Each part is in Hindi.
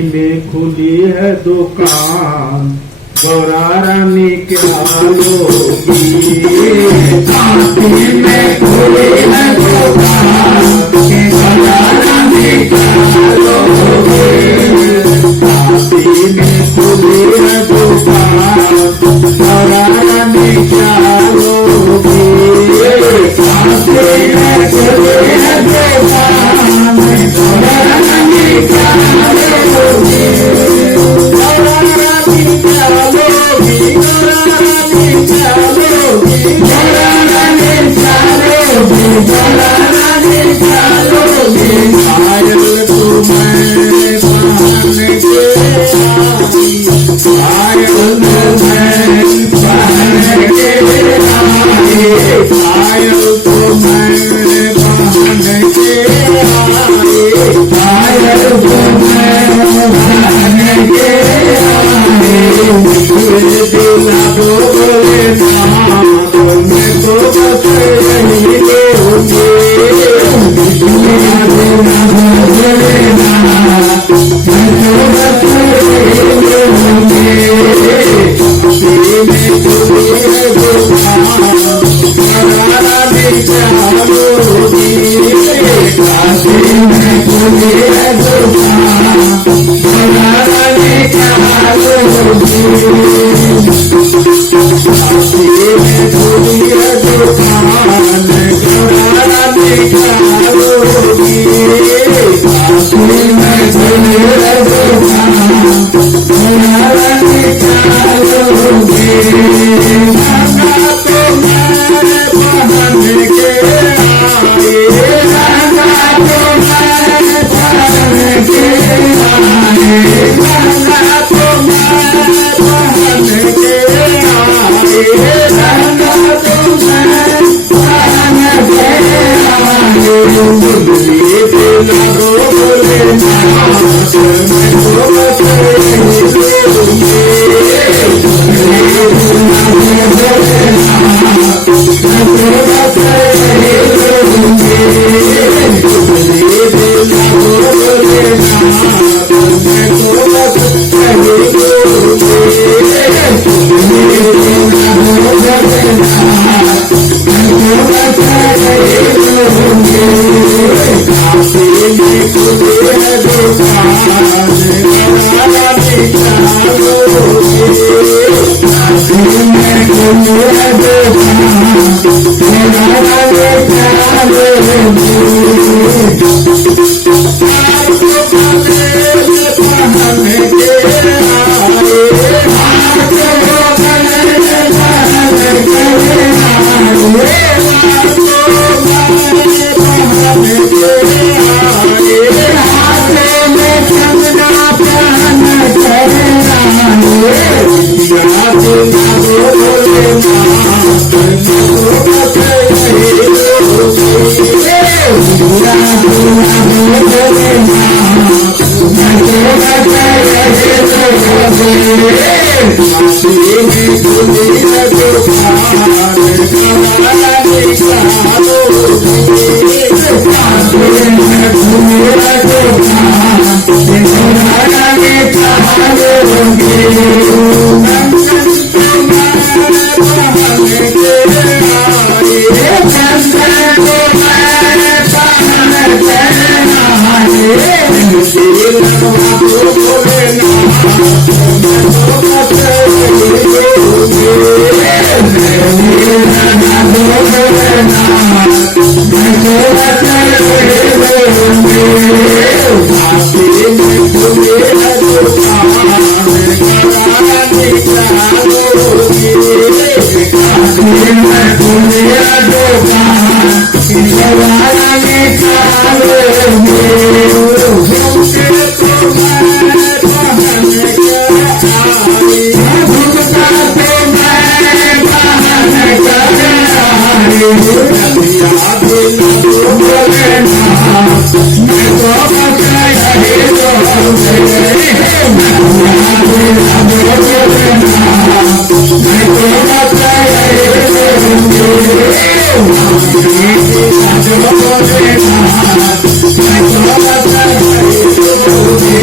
में खुली है दुकान, गौरा रानी क्या लोगी। काशी में खुली है दुकान, गौरा रानी क्या लोगी। काशी में खुली है दुकान, गौरा रानी क्या लोगी। काशी में खुली है दुकान, गौरा रानी क्या लोगी। गौरा रानी क्या लोगी, गौरा रानी क्या लोगी। गौरा रानी क्या लोगी, गौरा रानी क्या लोगी। पायल तुम्हें पहन के आई, पायल तुम्हें पहन के आई, पायल तुम्हें पहन के आई। पायल तुम्हें पहन के आई। दिला बोले ना, मैं तो बस यही लूंगी। दिला बोले ना, मैं तो बस यही लूंगी। काशी में खुली है दुकान, गौरा रानी क्या लोगी। काशी में खुली है दुकान, गौरा रानी क्या लोगी। काशी में खुली है दुकान, गौरा रानी क्या लोगी। काशी में खुली है दुकान, गौरा रानी क्या लोगी। गंगा तुम्हें पहन के आई, गंगा तुम्हें पहन के आई। गंगा तुम्हें पहन के आई। गंगा तुम्हें पहन के आई। दिल्ली दिला बोले ना, मैं तो बस यही लूंगी।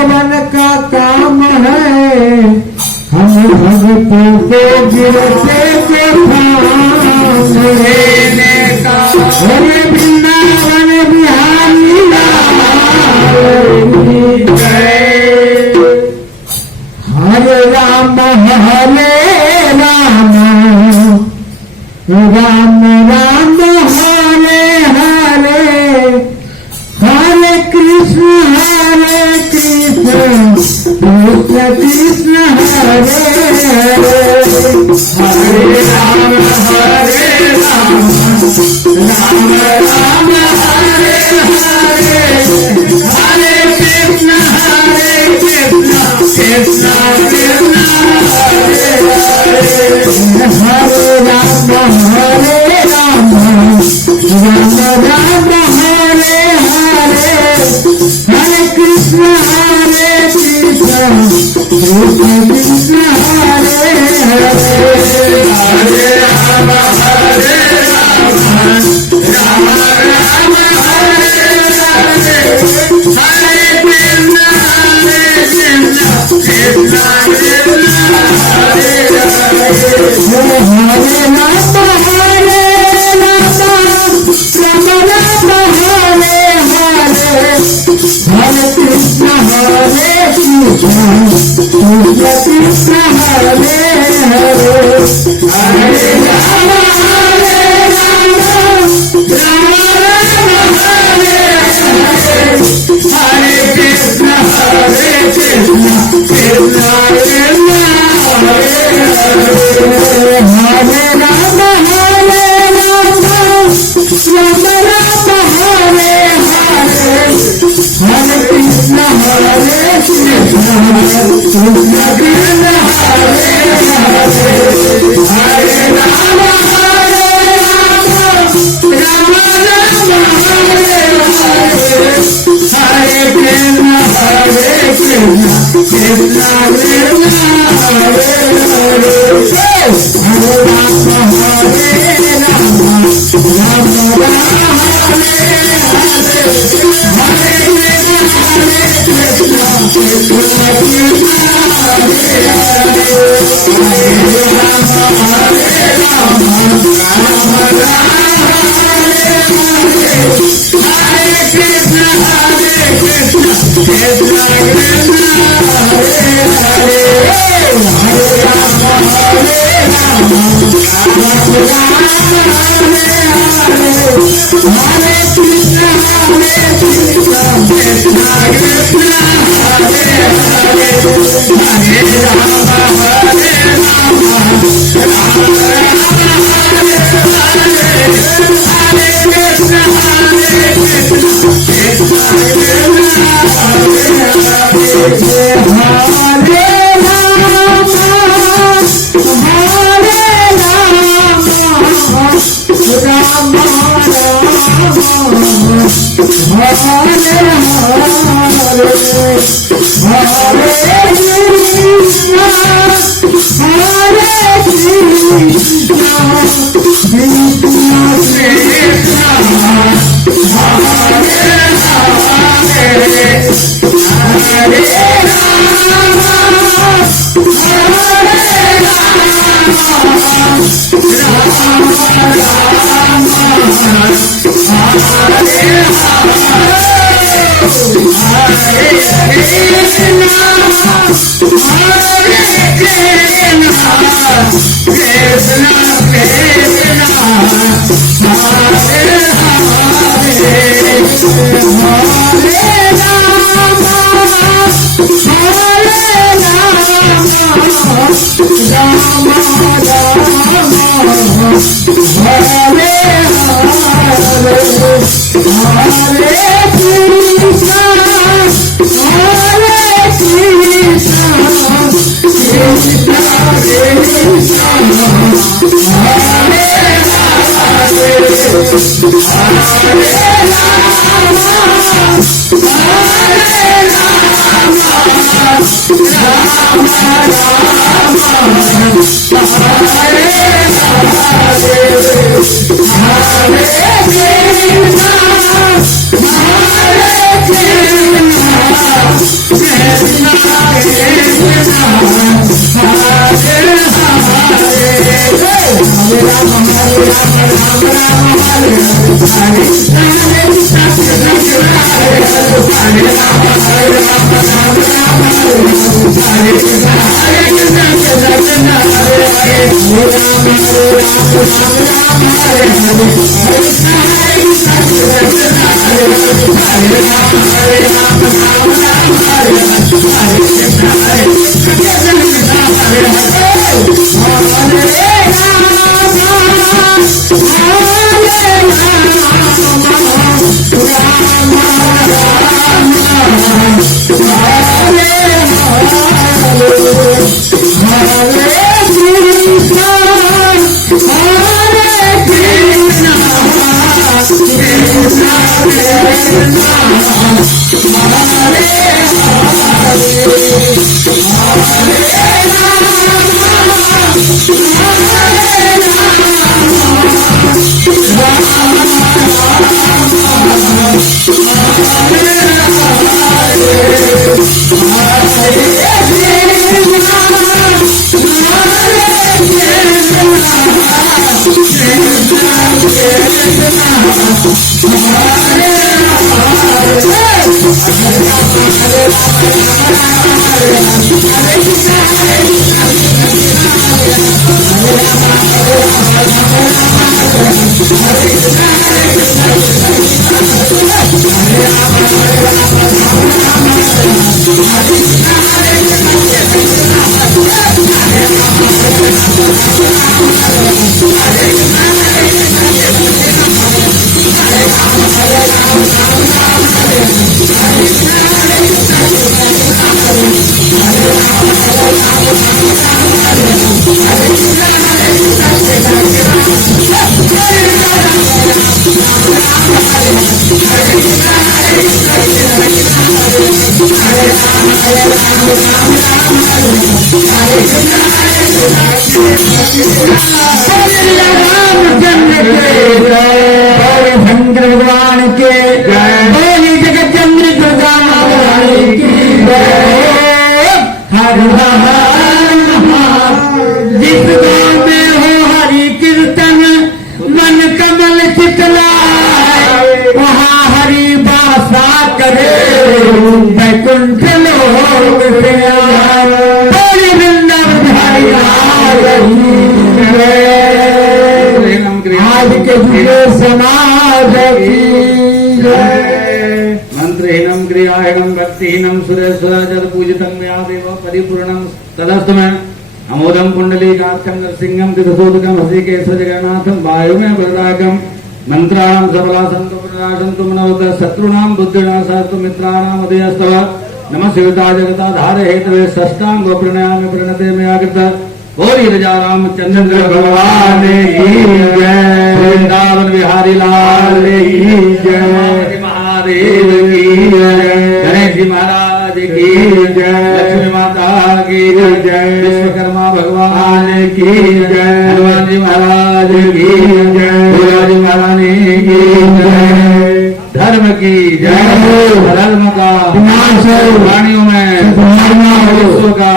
भगवान का काम है हम भक्तों को गिरते के भांग लेने का। अरे वृंदावन बिहारी लाल की जय। हरे राम राम राम राम हरे हरे हरे कृष्ण कृष्ण कृष्ण हरे हरे। हरे राम राम राम हरे हरे हरे कृष्ण कृष्ण कृष्ण कृष्ण हरे हरे। हरे राम हरे राम राम राम हरे हरे हरे कृष्ण कृष्ण कृष्ण हरे हरे। हरे राम राम राम हरे हरे हरे कृष्ण कृष्ण कृष्ण हरे हरे। हरे राम हरे कृष्ण कृष्ण हरे हरे। हरे राम राम हरे हरे हरे कृष्ण कृष्ण कृष्ण हरे हरे। हरे राम हरे हरे कृष्ण कृष्ण कृष्ण कृष्ण हरे हरे। हरे राम राम हरे हरे हरे कृष्ण कृष्ण कृष्ण हरे हरे। हरे राम शंकर भगवान के बोली जगत चंद्र दुर्गा महारानी की जय। हर जिस गाँव में हो हरि कीर्तन मन कमल चितलाए वहाँ हरि वासा करे वैकुंठ लोक से आए। बोली वृंदावन बिहारी लाल की जय। आज के जुगे समाज की जय। मंत्रहीनम क्रियाहीनम भक्तिहीनम सुरेश्वर जल पूजितम देव परिपूर्णम तदस्तु में अमोदम पुंडलीकाक्षं नरसिंहं तिरुसोदकं हृषिकेश जगन्नाथं वायुमेव वरदाकं मंत्राणां सबला सन्तु प्रणाशन्तु मनोरथ शत्रूणां बुद्धिनाशास्तु मित्राणां अधीयस्तव नमः शिवता जगता धारे हेतवे षष्टांग प्रणयामि प्रणते में आकृत। बोली राजा रामचंद्र भगवान की जय। वृंदावन बिहारी लाल की जय। महादेव की जय। गणेश जी महाराज की जय। लक्ष्मी माता की जय। विश्वकर्मा भगवान की जय। हनुमान जी महाराज की जय। दुर्गा जी महारानी की जय। धर्म की जय। धर्म का प्राणियों में विश्व का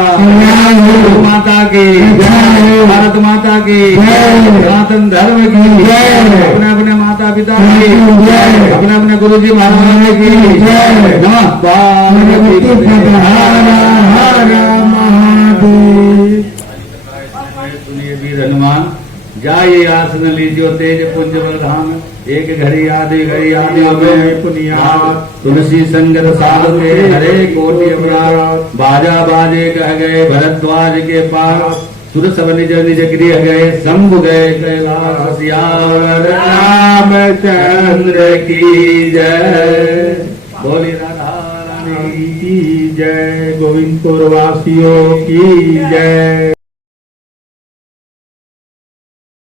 माता की जय। भारत माता की सनातन धर्म की जय। अपने अपने माता पिता की जय। अपने अपने गुरु जी महाराज की जय। नमः पार्वती सुनिए वीर हनुमान जाइए आसन लीजियो तेज पुंज बलधाम। एक घड़ी आदि में पुनिया तुलसी संगत साल में हरे कोटि अपराध। बाजा बाजे कह गए भरद्वाज के पास सुर सब निज निज गृह गए शंभु गए कैलाश सियावर रामचंद्र की जय। बोली राधा रानी की जय। गोविंदपुर वासियों की जय।